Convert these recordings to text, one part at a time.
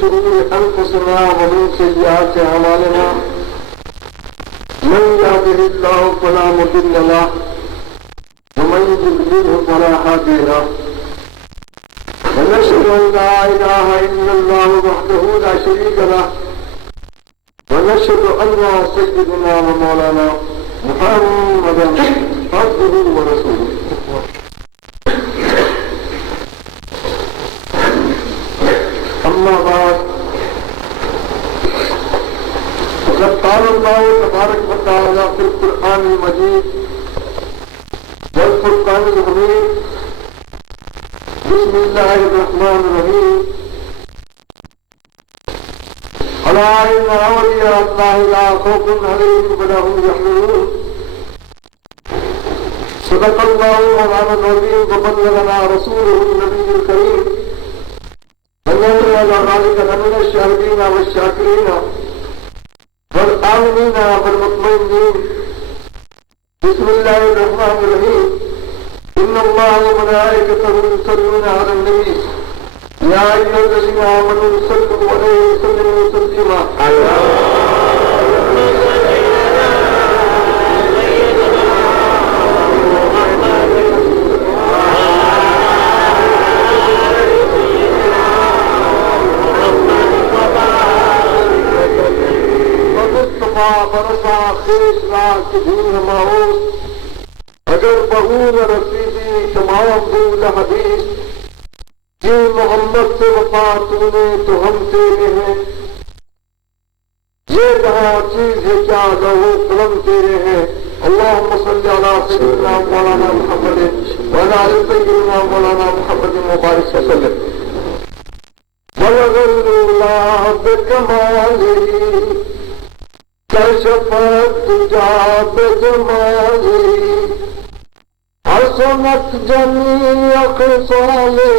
شرور أنفسنا ومن سيئات أعمالنا من يهده الله فلا مضل له ومن يضلل فلا هادي له ونشهد أن لا إله إلا الله وحده لا شريك له ونشهد أن سيدنا ومولانا محمدا عبده ورسوله أما بعد فقد قال الله تبارك وتعالى في القرآن المجيد والفرقان الحميد بسم الله الرحمن الرحيم ألا إن أولياء الله لا خوف عليهم ولا هم يحزنون صدق الله مولانا العظيم وبلغنا رسوله النبي الكريم ونحن على ذلك لمن الشاهدين والشاكرين والآمنين والمطمئنين بسم الله الرحمن الرحيم إن الله وملائكته يصلون على النبي يا أيها الذين آمنوا صلوا عليه وسلموا تسليما برسا خیش رات دین ماؤس اگر بغور رسیدی تمام بول حدیث جی محمد سے وفا تو نے تو ہم تیرے ہیں یہ جہاں چیز ہے کیا لہو قلم تیرے ہیں اللہم صلی علی سیدنا مولانا محمد وعلی آل سیدنا مولانا محمد مبارک وسلم بلغ اللہ بکمالہ کشفت تجا بجمالی حسنت جمیع خصالی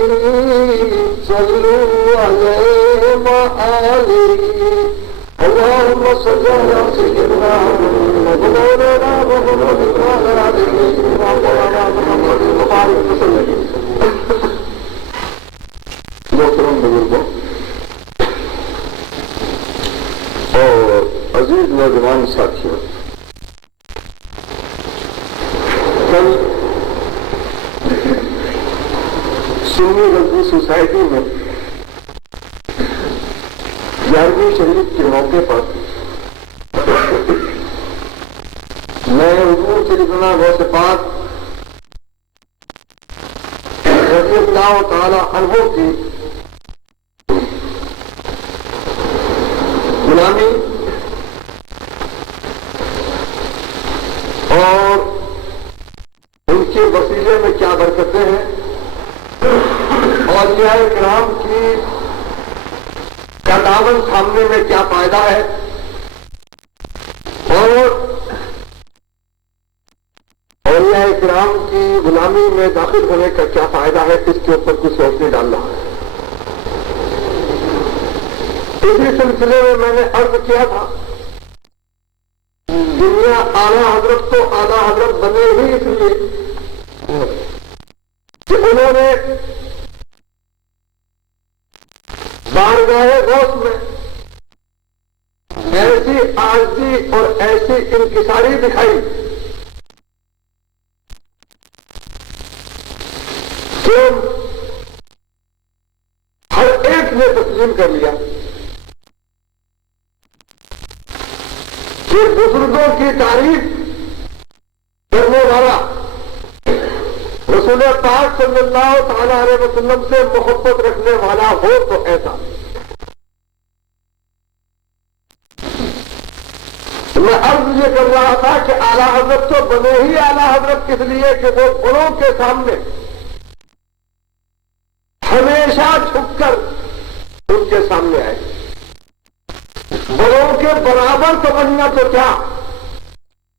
صلو علیہ وآلہ اللہم صلی علی سیدنا مولانا محمد وعلی آل سیدنا مولانا محمد مبارک وسلم محترم بزرگوں اور عزیز نوجوان ساتھیوں، کل سنی غزی سوسائٹی میں 11ویں شریف کے موقع پر میں حضور سیدنا غوث پاک رضی اللہ تعالی عنہ کی غلامی اور ان کے وسیلے میں کیا برکتیں ہیں، اولیاء کرام کی کا دامن تھامنے میں کیا فائدہ ہے، اور اولیاء کرام کی غلامی میں داخل ہونے کا کیا فائدہ ہے، اس کے اوپر کچھ روشنی ڈال رہا ہے۔ اسی سلسلے میں میں نے عرض کیا تھا، دنیا اعلیٰ حضرت تو اعلیٰ حضرت بنے ہی اس لیے کہ انہوں نے بارگاہ غوث میں ایسی عاجزی اور ایسی انکساری دکھائی کہ ہر ایک نے تسلیم کر لیا کہ بزرگوں کی تعریف کرنے والا رسول پاک صلی اللہ تعالی علیہ وسلم سے محبت رکھنے والا ہو تو ایسا۔ میں عرض یہ کر رہا تھا کہ اعلیٰ حضرت تو بنے ہی اعلیٰ حضرت اس لیے کہ وہ بڑوں کے سامنے ہمیشہ جھک کر ان کے سامنے آئے۔ بڑوں کے برابر تو بننا تو کیا،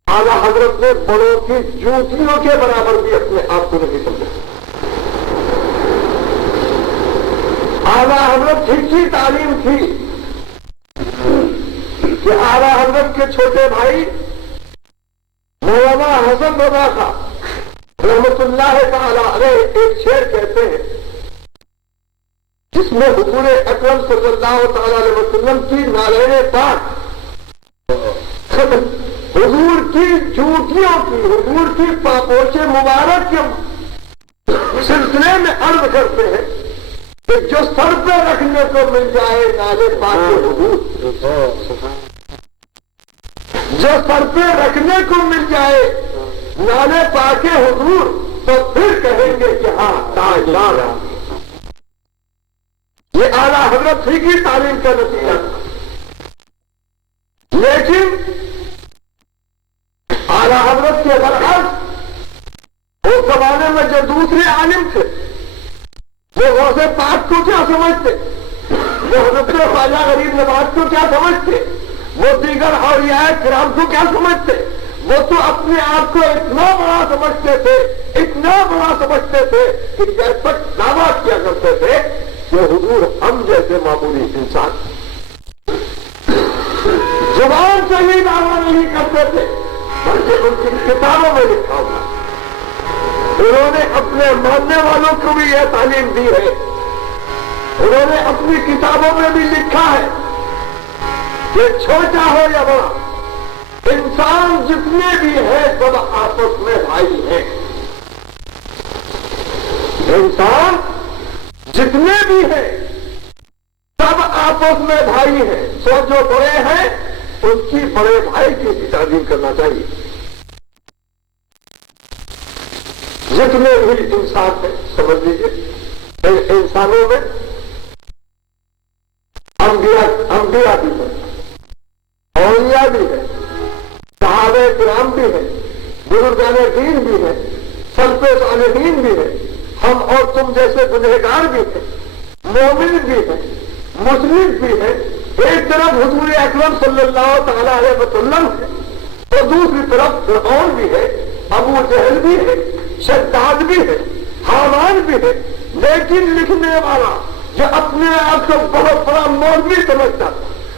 اعلیٰ حضرت نے بڑوں کی جوتیوں کے برابر بھی اپنے آپ کو نہیں سمجھا۔ اعلیٰ حضرت کی تعلیم تھی کہ اعلیٰ حضرت کے چھوٹے بھائی مولانا حسن رضا خان رحمت اللہ تعالی علیہ ایک شعر کہتے ہیں جس میں حضور اکرم صلی اللہ تعالی علیہ وسلم کی نالین پاک، حضور کی جوتیوں کی، حضور کی پاپوش مبارک کے سلسلے میں عرض کرتے ہیں کہ جو سر پہ رکھنے کو مل جائے نالے پاک حضور، جو سر پہ رکھنے کو مل جائے نالے پاک حضور، تو پھر کہیں گے کہ ہاں تاجدار ہے۔ یہ اعلیٰ حضرت ہی کی تعلیم کا نتیجہ تھا۔ لیکن اعلیٰ حضرت کے برعکس اس زمانے میں جو دوسرے عالم تھے وہ غوث پاک کو کیا سمجھتے، وہ حضرت خواجہ غریب نواز کو کیا سمجھتے، وہ دیگر اولیاء کرام کو کیا سمجھتے؟ وہ تو اپنے آپ کو اتنا بڑا سمجھتے تھے، اتنا بڑا سمجھتے تھے کہ جیسا دعویٰ کیا کرتے تھے کہ حضور ہم جیسے معمولی انسان، زبان سے ہی دعویٰ نہیں کرتے تھے بلکہ ان کی کتابوں میں لکھا ہوا۔ انہوں نے اپنے ماننے والوں کو بھی یہ تعلیم دی ہے، انہوں نے اپنی کتابوں میں بھی لکھا ہے کہ چھوٹا ہو یا بڑا، انسان جتنے بھی ہیں سب آپس میں بھائی ہیں۔ انسان جتنے بھی ہیں سب آپس میں بھائی ہیں، سو جو بڑے ہیں ان کی بڑے بھائی کی بھی تعظیم کرنا چاہیے۔ جتنے بھی انسان ہیں سمجھ لیجیے، ان انسانوں میں انبیاء بھی ہیں، اولیاء بھی ہیں، صحابہ کرام بھی ہیں، بزرگان دین بھی ہیں، سلف صالحین بھی ہیں، ہم اور تم جیسے گنہگار بھی ہیں، مومن بھی ہیں، مسلم بھی ہیں۔ ایک طرف حضور اکرم صلی اللہ تعالی علیہ وسلم ہے تو دوسری طرف فرعون بھی ہے، ابو جہل بھی ہے، شداد بھی ہے، حامان بھی ہے۔ لیکن لکھنے والا جو اپنے آپ کو بہت بڑا مولوی سمجھتا،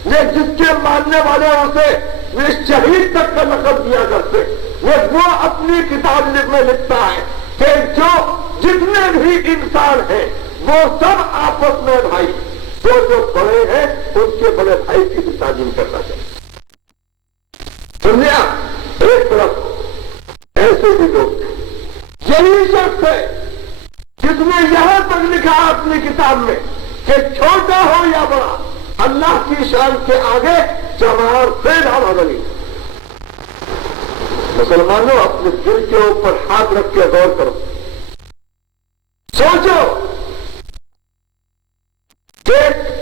یہ جس کے ماننے والے اسے شہید تک کا لقب دیا کرتے، وہ اپنی کتاب میں لکھتا ہے کہ جو جتنے بھی انسان ہیں وہ سب آپس میں بھائی، تو جو بڑے ہیں ان کے بڑے بھائی کی بھی تعظیم کرنا چاہیے۔ دنیا ایک طرف ایسے بھی لوگ ہیں، یہی شخص ہے جس نے یہاں تک لکھا اپنی کتاب میں کہ چھوٹا ہو یا بڑا اللہ کی شان کے آگے چمار سے ڈھالا بنی۔ مسلمانوں اپنے دل کے اوپر ہاتھ رکھ کے غور کرو، سوچو کہ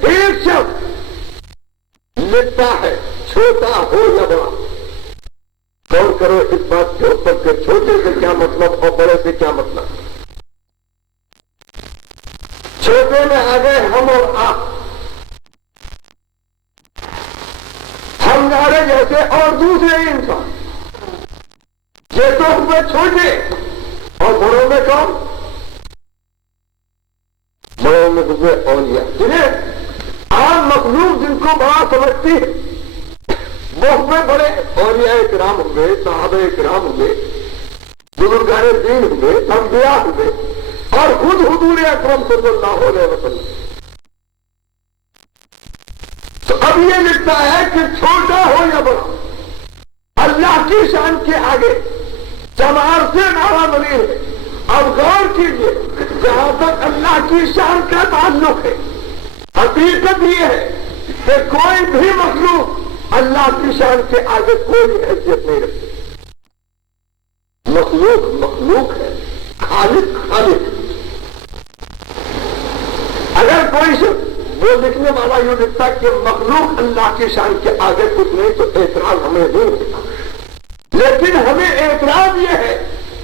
ایک شخص لکھتا ہے چھوٹا ہو یا بڑا، غور کرو اس بات کے اوپر کہ چھوٹے سے کیا مطلب اور بڑے سے کیا مطلب۔ چھوٹے میں آ گئے ہم اور آپ، ہمارے جیسے اور دوسرے انسان، یہ تو ہوئے چھوٹے، اور بڑوں میں کون؟ بڑوں میں ہوئے اولیاء، جنہیں عام مخلوق جن کو بڑا سمجھتی ہے، وہ ہوئے بڑے اولیاء کرام ہوئے، صحابہ کرام ہوئے، بزرگان دین ہوئے، انبیاء ہوئے، اور خود حضور اکرم صلی اللہ علیہ وسلم۔ تو اب یہ لکھتا ہے کہ چھوٹا ہو یا بڑا اللہ کی شان کے آگے چمار سے نارا دلیل ہے۔ اب غور کیجیے، جہاں تک اللہ کی شان کا تعلق ہے، حقیقت یہ ہے کہ کوئی بھی مخلوق اللہ کی شان کے آگے کوئی حیثیت نہیں رکھتی۔ مخلوق مخلوق ہے، خالق خالق۔ اگر کوئی شخص وہ لکھنے والا یوں لکھتا کہ مخلوق اللہ کی شان کے آگے کچھ نہیں، تو اعتراض ہمیں نہیں ہوتا، لیکن ہمیں اعتراض یہ ہے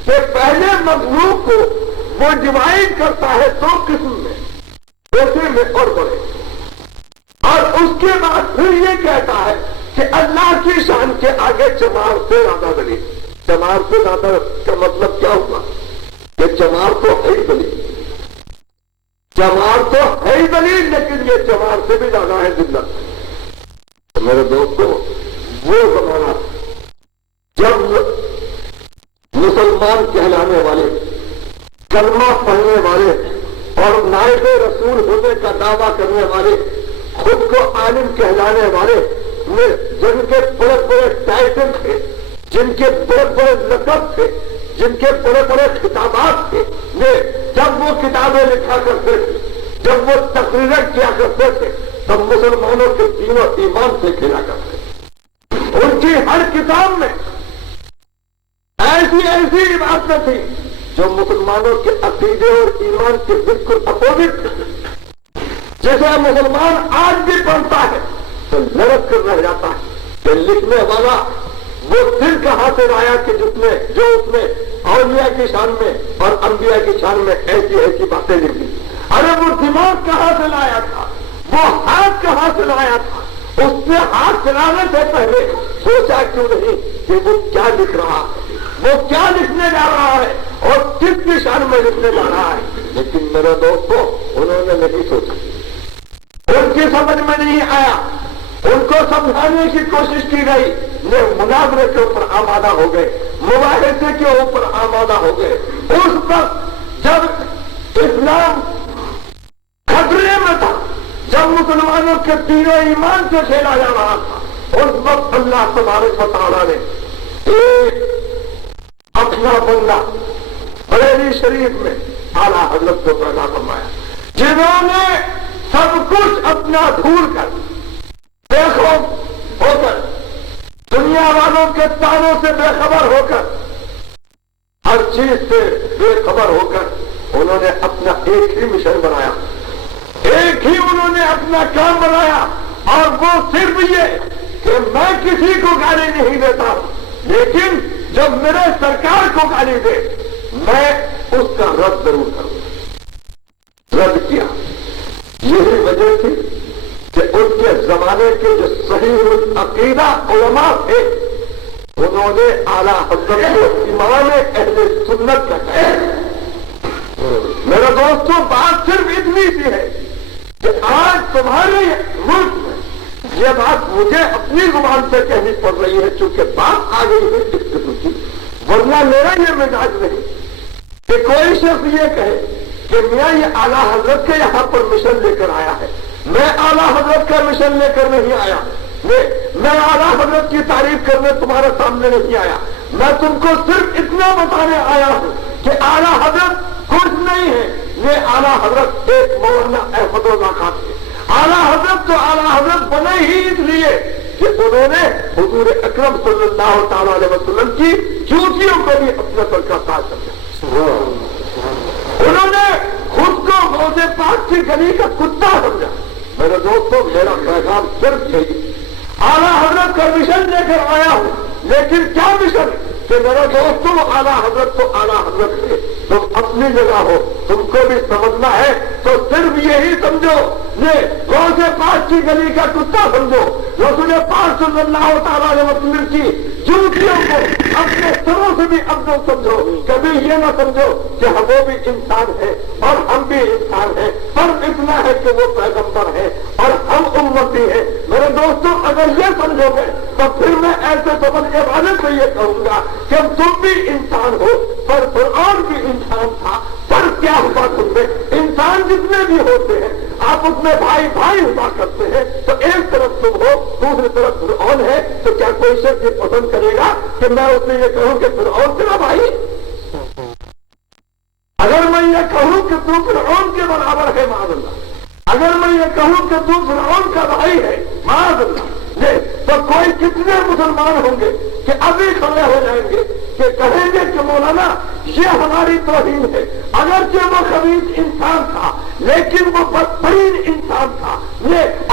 کہ پہلے مخلوق کو وہ ڈیوائڈ کرتا ہے دو قسم میں، چھوٹے میں اور بڑے، اور اس کے بعد پھر یہ کہتا ہے کہ اللہ کی شان کے آگے چمار سے زیادہ دلیل۔ چمار سے زیادہ کا مطلب کیا ہوگا کہ چمار تو ہے ہی دلیل، چمار تو ہے ہی دلیل، لیکن یہ چمار سے بھی زیادہ ہے زندہ۔ تو میرے دوستوں، وہ زمانہ جب مسلمان کہلانے والے، کلمہ پڑھنے والے اور نائب رسول ہونے کا دعویٰ کرنے والے، خود کو عالم کہلانے والے، جن کے بڑے بڑے ٹائٹل تھے، جن کے بڑے بڑے لقب تھے، جن کے بڑے بڑے خطابات تھے، جب وہ کتابیں لکھا کرتے تھے، جب وہ تقریریں کیا کرتے تھے، تب مسلمانوں کے دین و ایمان سے کھیلا کرتے تھے۔ ان کی ہر کتاب میں ایسی ایسی باتیں تھی جو مسلمانوں کے عقیدے اور ایمان کے بالکل اپوزٹ تھے، جیسے مسلمان آج بھی پڑھتا ہے تو لڑک کر رہ جاتا ہے کہ لکھنے والا وہ دل کہاں سے لایا کہ جو اس نے اولیاء کی شان میں اور انبیاء کی شان میں ایسی ایسی باتیں لکھی۔ ارے وہ دماغ کہاں سے لایا تھا، وہ ہاتھ کہاں سے لایا تھا؟ اس نے ہاتھ چلانے سے پہلے سوچا کیوں نہیں کہ وہ کیا لکھ رہا ہے، وہ کیا لکھنے جا رہا ہے اور کس کی شان میں لکھنے جا رہا ہے؟ لیکن میرے دوستوں، انہوں نے نہیں سوچا، ان کی سمجھ میں نہیں آیا، ان کو سمجھانے کی کوشش کی گئی، وہ مناظرے کے اوپر آمادہ ہو گئے، مباحثے کے اوپر آمادہ ہو گئے۔ اس وقت جب اسلام خطرے میں تھا، جب مسلمانوں کے دین و ایمان سے کھیلا جا رہا تھا، اس وقت اللہ تبارک و تعالیٰ نے ایک اپنا بندہ بریلی شریف میں اعلیٰ حضرت کو پیدا فرمایا، جنہوں نے سب کچھ اپنا بھول کر، بے خوف ہو کر، دنیا والوں کے تانوں سے بے خبر ہو کر، ہر چیز سے بے خبر ہو کر، انہوں نے اپنا ایک ہی مشن بنایا، ایک ہی انہوں نے اپنا کام بنایا، اور وہ صرف یہ کہ میں کسی کو گالی نہیں دیتا ہوں، لیکن جب میرے سرکار کو گالی دے میں اس کا رد ضرور کروں۔ رد کیا، یہی وجہ تھی کہ ان کے زمانے کے جو صحیح العقیدہ علماء تھے، انہوں نے اعلیٰ حضرت کو امام اہل سنت کا کہا۔ میرے دوستوں، بات صرف اتنی سی ہے کہ آج تمہارے ملک میں یہ بات مجھے اپنی زبان سے کہنی پڑ رہی ہے، چونکہ بات آ گئی ہے اس قسم کی، ورنہ میرا یہ مزاج نہیں کہ کوئی شخص یہ کہے کہ میاں یہ اعلیٰ حضرت کے یہاں پر مشن لے کر آیا ہے۔ میں اعلیٰ حضرت کا مشن لے کر نہیں آیا، میں اعلیٰ حضرت کی تعریف کرنے تمہارے سامنے نہیں آیا، میں تم کو صرف اتنا بتانے آیا ہوں کہ اعلیٰ حضرت کچھ نہیں ہے، یہ اعلیٰ حضرت ایک مولانا احمد اللہ خان تھے۔ اعلیٰ حضرت تو اعلیٰ حضرت بنے ہی اس لیے کہ انہوں نے حضور اکرم صلی اللہ تعالی علیہ وسلم کی چوٹیوں کو بھی اپنے پر کا تاج سمجھا، انہوں نے خود کو غوث پاک کی گلی کا کتا سمجھا۔ میرے دوستوں، میرا پیغام صرف یہی، اعلیٰ حضرت کا مشن لے کر آیا ہوں، لیکن کیا مشن کہ میرے دوستوں، اعلیٰ حضرت تو اعلیٰ حضرت ہے، تم اپنی جگہ ہو، تم کو بھی سمجھنا ہے تو صرف یہی سمجھو، یہ غوث پاک کی گلی کا کتا سمجھو، رسول پاک صلی اللہ تعالیٰ علیہ وسلم کی چوٹیوں کو اپنے سروں سے بھی افضل سمجھو، کبھی یہ نہ سمجھو کہ وہ بھی انسان ہے اور ہم بھی انسان ہیں، فرق اتنا ہے کہ وہ پیغمبر ہے اور ہم امتی ہیں۔ میرے دوستوں، اگر یہ سمجھو گے تو پھر میں ایسے سمجھنے والے کو یہ کہوں گا کہ تم بھی انسان ہو، پر فرعون بھی انسان تھا، فرق کیا ہوا تم میں؟ انسان جتنے بھی ہوتے ہیں آپس میں بھائی بھائی ہوا کرتے ہیں، تو ایک طرف تم ہو دوسری طرف فرعون ہے، تو کیا کوئی شخص یہ پسند کرے گا کہ میں اس سے یہ کہوں کہ فرعون تیرا بھائی؟ اگر میں یہ کہوں کہ تو فرعون کے برابر ہے معاذ اللہ، اگر میں یہ کہوں کہ تو فرعون کا بھائی ہے معاذ اللہ، تو کوئی کتنے مسلمان ہوں گے کہ ابھی کھڑے ہو جائیں گے کہ کہیں گے کہ مولانا یہ ہماری توہین ہے، اگرچہ وہ خبیث انسان تھا لیکن وہ بدترین انسان تھا،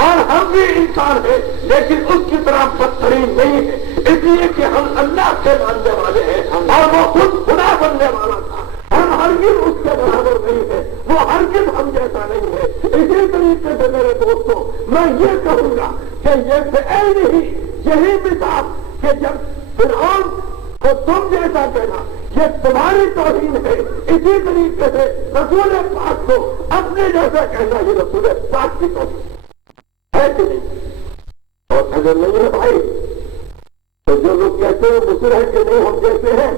اور ہم بھی انسان ہیں لیکن اس کی طرح بدترین نہیں ہے، اس لیے کہ ہم اللہ کے ماننے والے ہیں اور وہ خود خدا بننے والا تھا، ہم ہرگز اس کے برابر نہیں ہے، وہ ہرگز ہم جیسا نہیں ہے۔ اسی طریقے سے میرے دوستوں، میں یہ کہوں گا کہ یہ فعل ہی یہی مثال کہ جب فرعون کو تم جیسا کہنا یہ تمہاری توہین ہے، اسی طریقے سے رسول پاک کو اپنے جیسا کہنا یہ رسول پاک کی توہین ہے کہ نہیں؟ اور اگر نہیں ہے بھائی تو جو لوگ کہتے ہیں مصر ہے کہ نہیں ہم جیسے ہیں،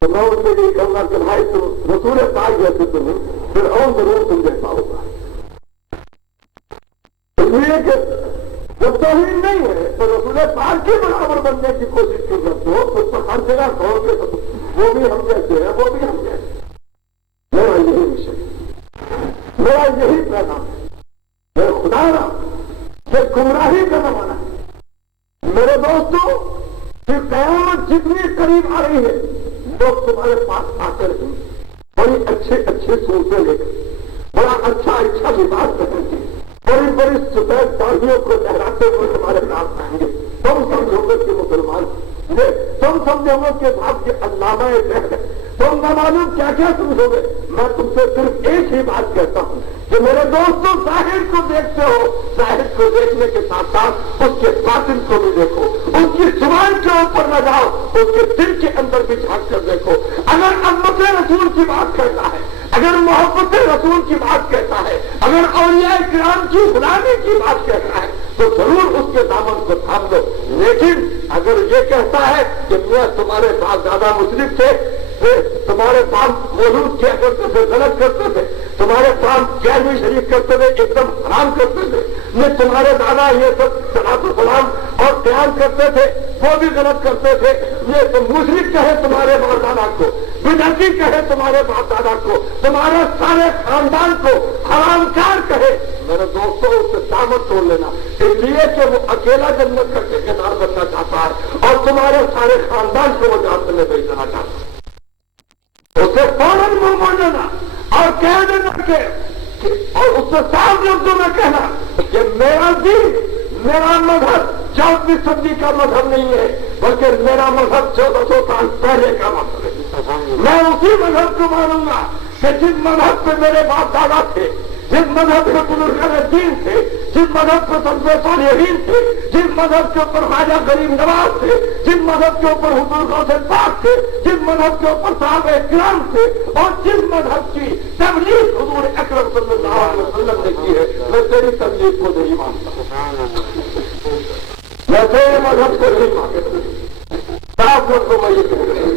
تو میں ان سے یہ کہوں گا کہ بھائی تم رسول پاک جیسے تم فرعون ضرور تم جیسا ہوگا، لیے کہ جب توہین نہیں ہے تو رسول پاک کے برابر بننے کی کوشش کر سکتے ہو تو ہر جگہ کہو کہ وہ بھی ہم جیسے ہیں وہ بھی ہم جیسے. میرا یہی مشن ہے, میرا یہی پیغام ہے. میرے خدا را یہ گمراہی کا زمانہ ہے. میرے دوستوں کہ قیامت جتنی قریب آ رہی ہے لوگ تمہارے پاس آ کر ہی بڑی اچھے اچھے صورتیں لے کر بڑا اچھا لباس پہن کے بڑی بڑی سفید داڑھیوں کو لہراتے ہوئے تمہارے پاس آئیں گے. تم سمجھو گے کہ مسلمان تم سمجھو گے کہ آپ یہ علامہ ہے. تم نہ معلوم کیا کیا سمجھو گے. میں تم سے صرف ایک ہی بات کہتا ہوں کہ میرے دوستوں ظاہر کو دیکھتے ہو, ظاہر کو دیکھنے کے ساتھ ساتھ اس کے باطن کو بھی دیکھو. اس کی زبان کے اوپر نہ جاؤ, اس کے دل کے اندر بھی جھانک کر دیکھو. اگر عظمت رسول کی بات کرتا ہے, اگر محبت رسول کی بات کہتا ہے, اگر اولیاء کرام کی غلامی کی بات کہتا ہے تو ضرور اس کے دامن کو تھام دو. لیکن اگر یہ کہتا ہے کہ میں تمہارے پاس زیادہ مشرک تھے, تمہارے پاس مولود کیا کرتے تھے, غلط کرتے تھے, تمہارے پاس گیروی شریف کرتے تھے, ایک دم حرام کرتے تھے, میں تمہارے دادا یہ سب صلاۃ السلام اور قیام کرتے تھے وہ بھی غلط کرتے تھے, یہ تو مشرک کہے تمہارے باپ دادا کو, بدعتی کہے تمہارے باپ دادا کو, تمہارے سارے خاندان کو حرام کار کہے, میرے دوستوں اس سے دامن توڑ لینا. اس لیے کہ وہ اکیلا جنت کا ٹھیکیدار بننا چاہتا ہے اور تمہارے سارے خاندان کو وہ جہنم میں بھیج دینا چاہتا ہے. اسے فوراً منہ موڑ لینا اور کہہ دینا کہ اور اس سے صاف لفظوں میں کہنا کہ میرا دین, میرا مذہب 14ویں صدی کا مذہب نہیں ہے بلکہ میرا مذہب 1400 سال پہلے کا مذہب ہے. میں اسی مذہب کو مانوں گا کہ جس مذہب پہ میرے باپ دادا تھے, جس مذہب پہ بزرگان دین تھے, جس مذہب پہ سلف صالحین تھے, جس مذہب کے اوپر خواجہ غریب نواز تھے, جس مذہب کے اوپر حضور غوث پاک تھے, جس مذہب کے اوپر صحابہ کرام تھے اور جس مذہب کی تبلیغ حضور اکرم صلی اللہ علیہ وسلم نے کی ہے, میں تیری تبلیغ کو نہیں مانتا, میں تیرے مذہب کو نہیں مانتا. صاف لفظوں میں یہ کہہ رہے ہیں,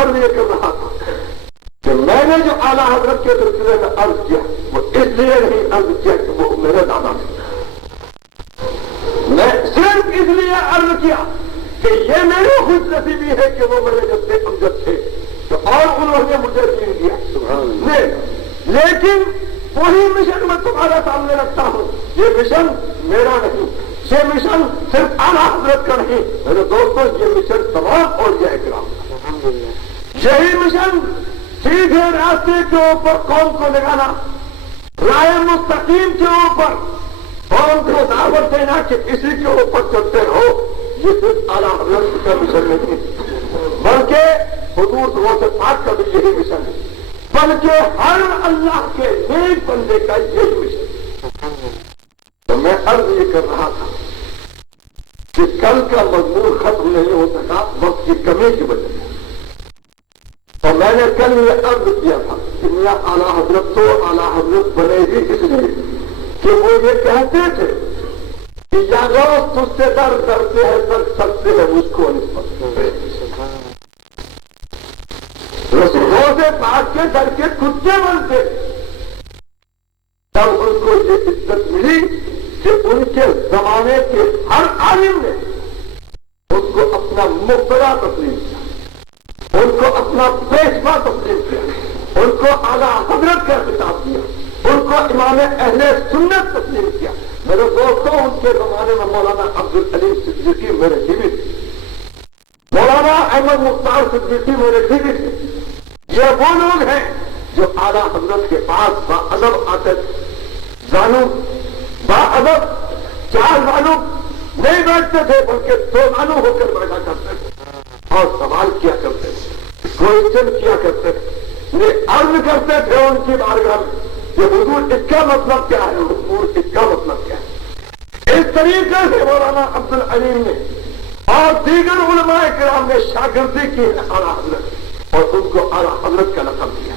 عرض یہ کر رہا تھا کہ میں نے جو اعلیٰ حضرت کے سلسلے میں عرض کیا وہ اس لیے نہیں عرض کیا کہ وہ میرے دادا تھے, میں صرف اس لیے عرض کیا کہ یہ میری خوش نصیبی ہے کہ وہ میرے جیسے امجد تھے تو اور انہوں نے مجھے دین دیا. لیکن وہی مشن میں تمہارے سامنے رکھتا ہوں, یہ مشن میرا نہیں, یہ مشن صرف اعلیٰ حضرت کا نہیں میرے دوستوں, یہ مشن تمام اولیاء کرام, یہی مشن سیدھے راستے کے اوپر قوم کو لگانا, رائے مستقیم کے اوپر قوم کو دعوت دینا کہ اسی کے اوپر چلتے رہو, یہ صرف اعلیٰ حضرت کا مشن نہیں بلکہ حضور غوث پاک کا بھی یہی مشن ہے, بلکہ ہر اللہ کے نیک بندے کا یہی مشن. تو میں عرض یہ کر رہا تھا کہ کل کا مضمون ختم نہیں ہو سکا وقت کی کمی کی وجہ سے, اور میں نے کل یہ عرض کیا تھا کہ میاں اعلیٰ حضرت تو اعلیٰ حضرت بنے ہی اس لیے کہ وہ یہ کہتے تھے کہ یا روز تجھ سے در ڈرتے ہیں سر سکتے ہیں مجھ کو نسبت. رسولوں سے پاک کے در کے کتے بنتے تب ان کو یہ عزت ملی کہ ان کے زمانے کے ہر عالم نے ان کو اپنا مبتلا تسلیم کیا, ان کو اپنا پیشوا تسلیم کیا, ان کو اعلیٰ حضرت کا خطاب دیا, ان کو امام اہل سنت تسلیم کیا. میرے دوستوں ان کے زمانے میں مولانا عبدالعلیم صدیقی میرے بیوی تھے, مولانا احمد مختار صدیقی میرے بیوی تھے. یہ وہ لوگ ہیں جو اعلیٰ حضرت کے پاس با ادب آتے تھے, زانو با ادب چار زانو نہیں بیٹھتے تھے بلکہ دو زانو ہو کر بیٹھا کرتے تھے اور سوال کیا کرتے تھے, کوئسچن کیا کرتے تھے, عرض کرتے تھے ان کی بارگاہ میں کہ حضور اس کا مطلب کیا ہے, حضور اس کا مطلب کیا ہے. اس طریقے سے مولانا عبدالعلیم نے اور دیگر علماء کرام نے شاگردی کی ہے اعلیٰ حضرت اور ان کو اعلیٰ حضرت کا لقب دیا.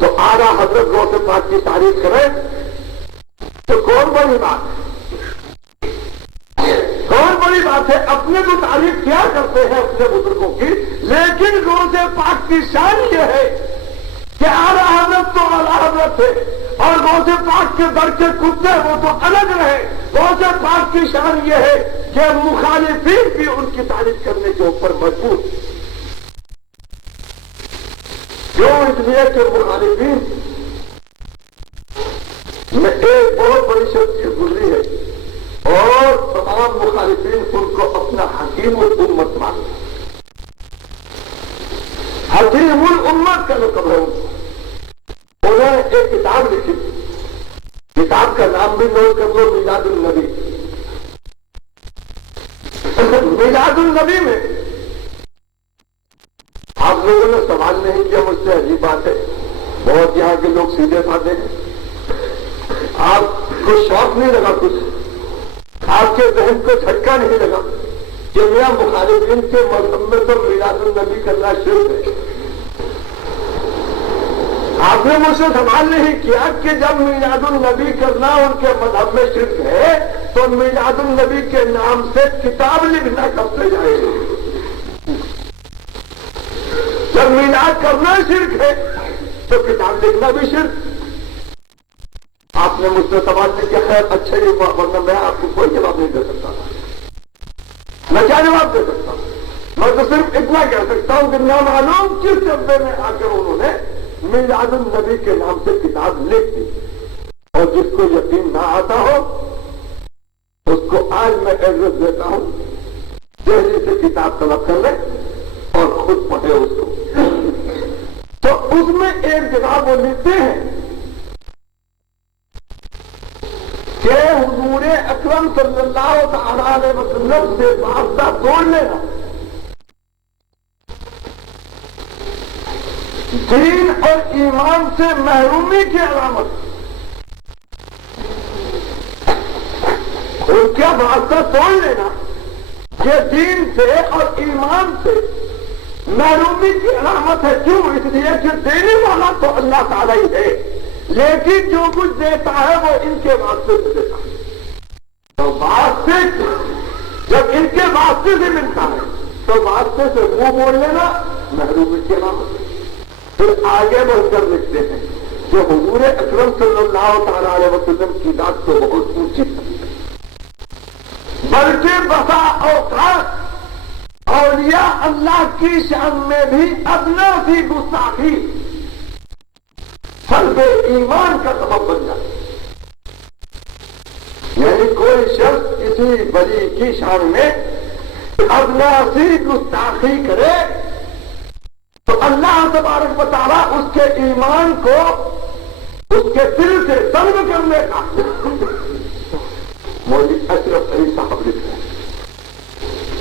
تو اعلیٰ حضرت غوث پاک کی تعریف کرے تو کون بڑی بات ہے, کون بڑی بات ہے. اپنے تو تعریف کیا کرتے ہیں اپنے بزرگوں کی, لیکن غوث پاک کی شان یہ ہے کہ اعلیٰ حضرت تو اعلیٰ حضرت تھے اور غوث پاک کے در کے کتے وہ تو الگ رہے, غوث پاک کی شان یہ ہے کہ مخالفین بھی ان کی تعریف کرنے کے اوپر مجبور، کیوں؟ اس لیے کہ مخالفین میں ایک بہت بڑی شخصیت گزری ہے اور تمام مخالفین ان کو اپنا حکیم الامت مانتے، حکیم الامت کا لقب ہے ان کو۔ انہوں نے ایک کتاب لکھی، کتاب کا نام بھی نوٹ کر لو، میلاد النبی۔ میلاد النبی میں آپ لوگوں نے سوال نہیں کیا، مجھ سے عجیب بات ہے، بہت یہاں کے لوگ سیدھے سادے ہیں، آپ کو شوق نہیں لگا، کچھ آپ کے ذہن کو جھٹکا نہیں لگا کہ میاں مخالفین کے مذہب میں تو میلاد النبی کرنا شرک ہے؟ آپ نے مجھ سے سوال نہیں کیا کہ جب میلاد النبی کرنا ان کے مذہب میں شرک ہے تو میلاد النبی کے نام سے کتاب لکھنا کب سے جائے گا؟ جب میلاد کرنا شرک ہے تو کتاب لکھنا بھی شرک۔ آپ نے مجھ سے سوال نہیں کیا، خیر اچھا ہی، ورنہ میں آپ کو کوئی جواب نہیں دے سکتا، میں کیا جواب دے سکتا ہوں؟ میں تو صرف اتنا کہہ سکتا ہوں کہ نامعلوم کس شعبے میں آ کر انہوں نے میلاد النبی کے نام سے کتاب لکھ دی، اور جس کو یقین نہ آتا ہو اس کو آج میں ایڈریس دیتا ہوں، دہلی سے کتاب طلب کر لے اور خود پڑھے اس کو۔ تو اس میں ایک جگہ وہ لکھتے ہیں کہ حضور اکرم صلی اللہ تعالی علیہ وسلم سے واسطہ توڑ لینا دین اور ایمان سے محرومی کی علامت، ان کا واسطہ توڑ لینا یہ دین سے اور ایمان سے محرومی کی علامت ہے۔ کیوں؟ اس لیے کہ دینے والا تو اللہ تعالیٰ ہی ہے، لیکن جو کچھ دیتا ہے وہ ان کے واسطے سے دیتا ہے، تو واسطے جب ان کے واسطے سے ملتا ہے تو واسطے سے منہ موڑ لینا محرومی کی علامت ہے۔ پھر آگے بڑھ کر لکھتے ہیں کہ حضور اکرم صلی اللہ تعالی علیہ وسلم کی ذات تو بہت اونچی ہے، بلکہ بسا اوقات اولیاء اللہ کی شان میں بھی ادنا سی گستاخی سلب ایمان کا سبب بن جاتا ہے۔ یعنی کوئی شخص کسی ولی کی شان میں ادنا سی گستاخی کرے تو اللہ تبارک و تعالیٰ اس کے ایمان کو اس کے دل سے سلب کرنے کا مولوی اشرف علی صاحب لکھتے ہیں۔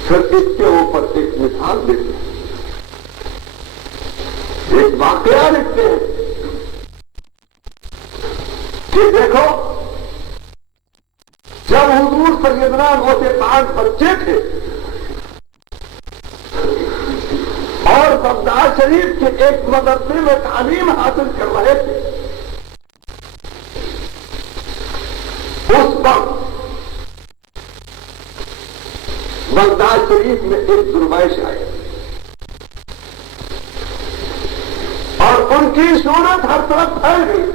پھر اس کے اوپر ایک مثال دیتے ہیں، ایک واقعہ لکھتے ہیں کہ دیکھو جب حضور سیدنا غوث پاک بچے تھے اور بغداد شریف کے ایک مدرسے میں تعلیم حاصل کر رہے تھے، اس وقت بغداد شریف میں ایک زرمائش آئی اور ان کی شہرت ہر طرف پھیل گئی۔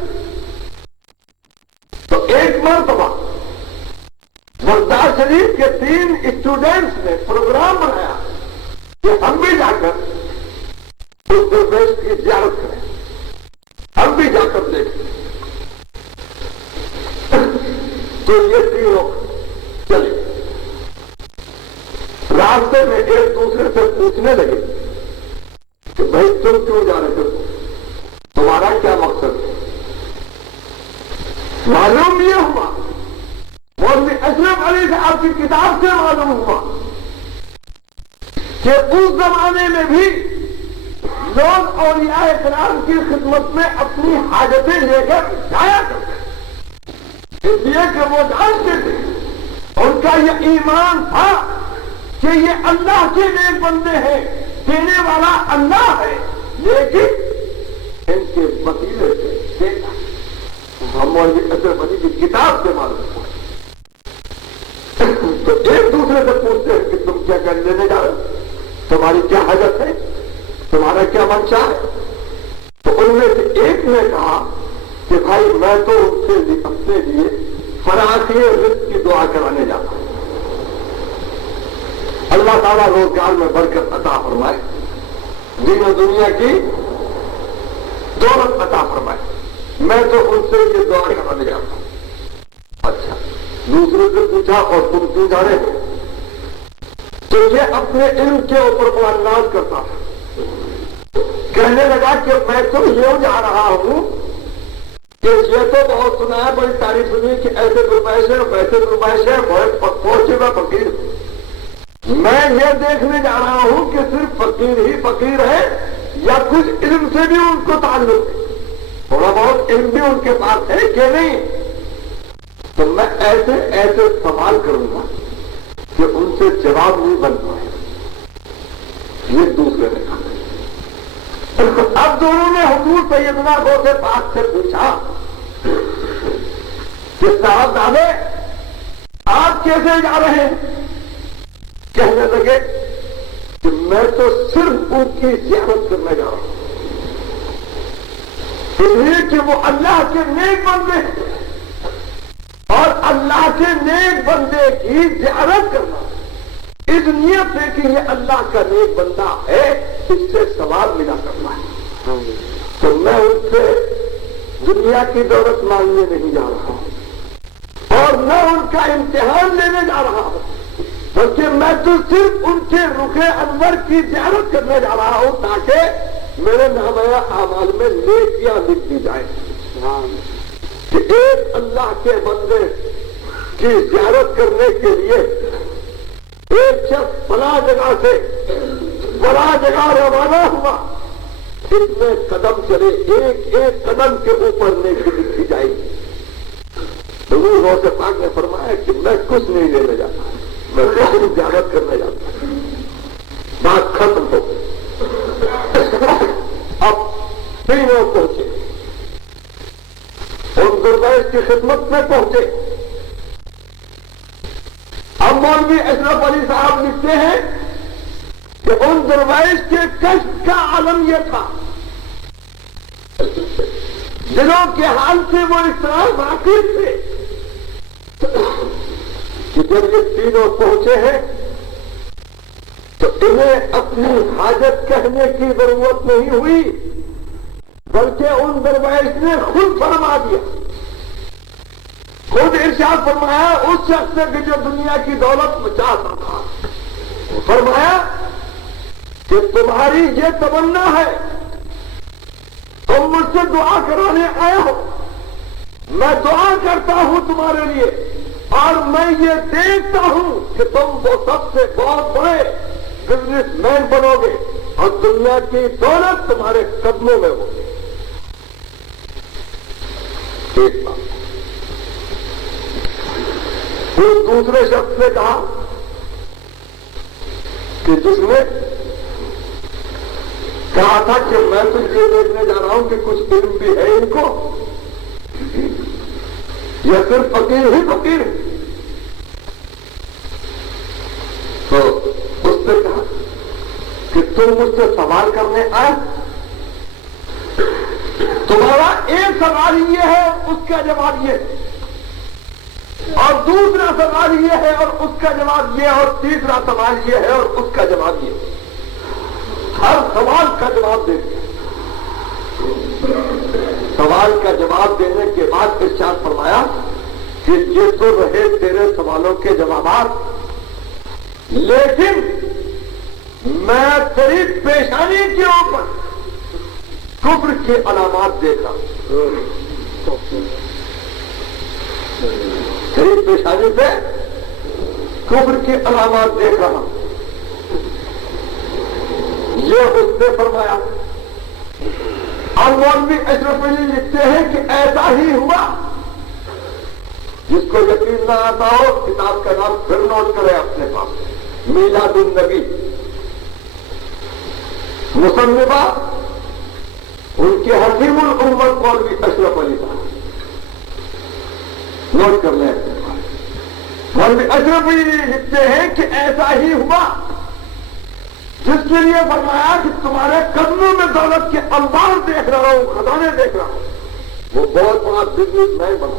تو ایک مرتبہ بغداد شریف کے 3 اسٹوڈنٹس نے پروگرام بنایا کہ ہم بھی جا کر اس درویش کی زیارت کریں، ہم بھی جا کر دیکھیں۔ تو یہ تینوں چلے، راستے میں ایک دوسرے سے پوچھنے لگے کہ بھائی تم کیوں جا رہے ہو، تمہارا کیا مقصد ہے؟ معلوم یہ ہوا، مولوی اشرف علی صاحب کی کتاب سے معلوم ہوا کہ اس زمانے میں بھی لوگ اولیاء کرام کی خدمت میں اپنی حاجتیں لے کر جایا کرتے، اس لیے کہ وہ جانتے تھے، ان کا یہ ایمان تھا کہ یہ اللہ کے نیک بندے ہیں، دینے والا اللہ ہے، لیکن ان کے وسیلے سے دیتا ہم مولوی اشرف علی کی کتاب سے معلوم ہوا۔ تو ایک دوسرے سے پوچھتے ہیں کہ تم کیا کر لینے جا رہے ہو، تمہاری کیا حاجت ہے، تمہارا کیا منشا ہے؟ تو ان میں سے ایک نے کہا کہ بھائی میں تو ان سے اپنے لیے فراخی رزق کی دعا کرانے جاتا ہوں۔ اللہ تعالیٰ روزگار میں برکت عطا فرمائے، دین و دنیا کی دولت عطا فرمائے، میں تو ان سے یہ دعا کرانے جاتا ہوں۔ اچھا، دوسرے سے پوچھا اور تم کیوں جا رہے ہو؟ تو یہ اپنے علم کے اوپر بڑا ناز کرتا تھا، کہنے لگا کہ میں تو یہ جا رہا ہوں کہ یہ تو بہت سنا ہے، بڑی تعریف سنی کہ ایسے فرمائش ہے ویسے فرمائش ہے، بہت پہنچے میں فقیر ہوں۔ میں یہ دیکھنے جا رہا ہوں کہ صرف فقیر ہی فقیر ہے یا کچھ علم سے بھی ان کو تعلق ہے، تھوڑا بہت علم بھی ان کے پاس ہے کہ نہیں؟ تو میں ایسے ایسے سوال کروں گا کہ ان سے جواب نہیں بن پائے۔ یہ دوسرے نے کہا۔ اب دونوں نے حضور سیدنا غوث پاک سے پوچھا کہ صاحب دادے آپ کیسے جا رہے ہیں؟ کہنے لگے کہ میں تو صرف ان کی زیارت کرنے جا رہا ہوں، اس لیے کہ وہ اللہ کے نیک بندے ہیں اور اللہ کے نیک بندے کی زیارت کرنا اس نیت سے کہ یہ اللہ کا نیک بندہ ہے، اس سے ثواب ملا کرنا ہے۔ تو میں ان سے دنیا کی دولت مانگنے نہیں جا رہا ہوں اور نہ ان کا امتحان لینے جا رہا ہوں، بلکہ میں تو صرف ان کے رخ انور کی زیارت کرنے جا رہا ہوں تاکہ میرے نامہ اعمال میں نیکیاں لکھ دی جائیں کہ ایک اللہ کے بندے کی زیارت کرنے کے لیے ایک شخص بڑا جگہ سے بڑا جگہ روانہ ہوا، اتنے قدم چلے، ایک ایک قدم کے اوپر نیکی لکھی جائے گی۔ حضور غوث پاک نے فرمایا کہ میں کچھ نہیں لینے جاتا، میں صرف زیارت کرنے جاتا ہوں۔ بات ختم ہو گئی۔ اب تینوں پہنچے، ان درویش کی خدمت میں پہنچے۔ اب مولوی اشرف علی صاحب لکھتے ہیں کہ ان درویش کے کشف کا عالم یہ تھا، دلوں کے حال سے وہ اس طرح واقف تھے کہ جب یہ تینوں پہنچے ہیں تو انہیں اپنی حاجت کہنے کی ضرورت نہیں ہوئی، بلکہ ان درویش نے خود فرما دیا، خود ارشاد فرمایا اس شخص سے کہ جو دنیا کی دولت چاہتا تھا، فرمایا کہ تمہاری یہ تمنا ہے، تم مجھ سے دعا کرانے آئے ہو، میں دعا کرتا ہوں تمہارے لیے اور میں یہ دیکھتا ہوں کہ تم وہ سب سے بہت بڑے بزنس مین بنو گے اور دنیا کی دولت تمہارے قدموں میں ہوگی۔ ایک بات پھر دوسرے شخص نے کہا کہ جس نے کہا تھا کہ میں تو یہ دیکھنے جا رہا ہوں کہ کچھ علم بھی ہے ان کو یا صرف فقیر ہی فقیر ہے، تو اس نے کہا کہ تم مجھ سے سوال کرنے آئے، تمہارا ایک سوال یہ ہے اس کا جواب یہ اور دوسرا سوال یہ ہے اور اس کا جواب یہ اور تیسرا سوال یہ ہے اور اس کا جواب یہ، ہر سوال کا جواب دیتے ہیں۔ سوال کا جواب دینے کے بعد ارشاد فرمایا کہ یہ تو رہے تیرے سوالوں کے جوابات، لیکن میں تیری پیشانی کے اوپر کفر کے علامات دیکھا، تیری پیشانی پہ کفر کے علامات دیکھ رہا ہوں۔ یہ اس نے فرمایا۔ اور مولوی اشرف علی لکھتے ہیں کہ ایسا ہی ہوا، جس کو یقین نہ آتا ہو کتاب کا نام پھر نوٹ کرے اپنے پاس، میلاد النبی، مصنفہ ان کے حکیم الامت مولوی اشرف علی صاحب، نوٹ کر لیں۔ مولوی اشرف علی لکھتے ہیں کہ ایسا ہی ہوا جس کے لیے فرمایا کہ تمہارے قدموں میں دولت کے انبار دیکھ رہا ہوں، خزانے دیکھ رہا ہوں، وہ بہت بڑا بزنس مین بنا،